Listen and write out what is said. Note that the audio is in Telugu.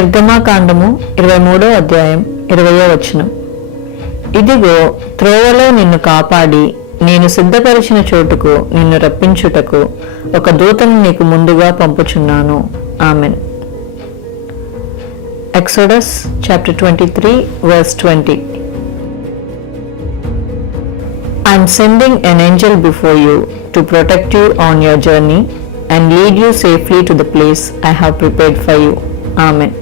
నిర్గమాకాండము 23వ అధ్యాయం 20వ వచనం. ఇదిగో, త్రోవలో నిన్ను కాపాడి నేను సిద్ధపరిచిన చోటుకు నిన్ను రప్పించుటకు ఒక దూతను నీకు ముందుగా పంపుచున్నాను. Amen. Exodus chapter 23 verse 20. I am sending an angel before you to protect you on your journey and lead you safely to the place I have prepared for you. Amen.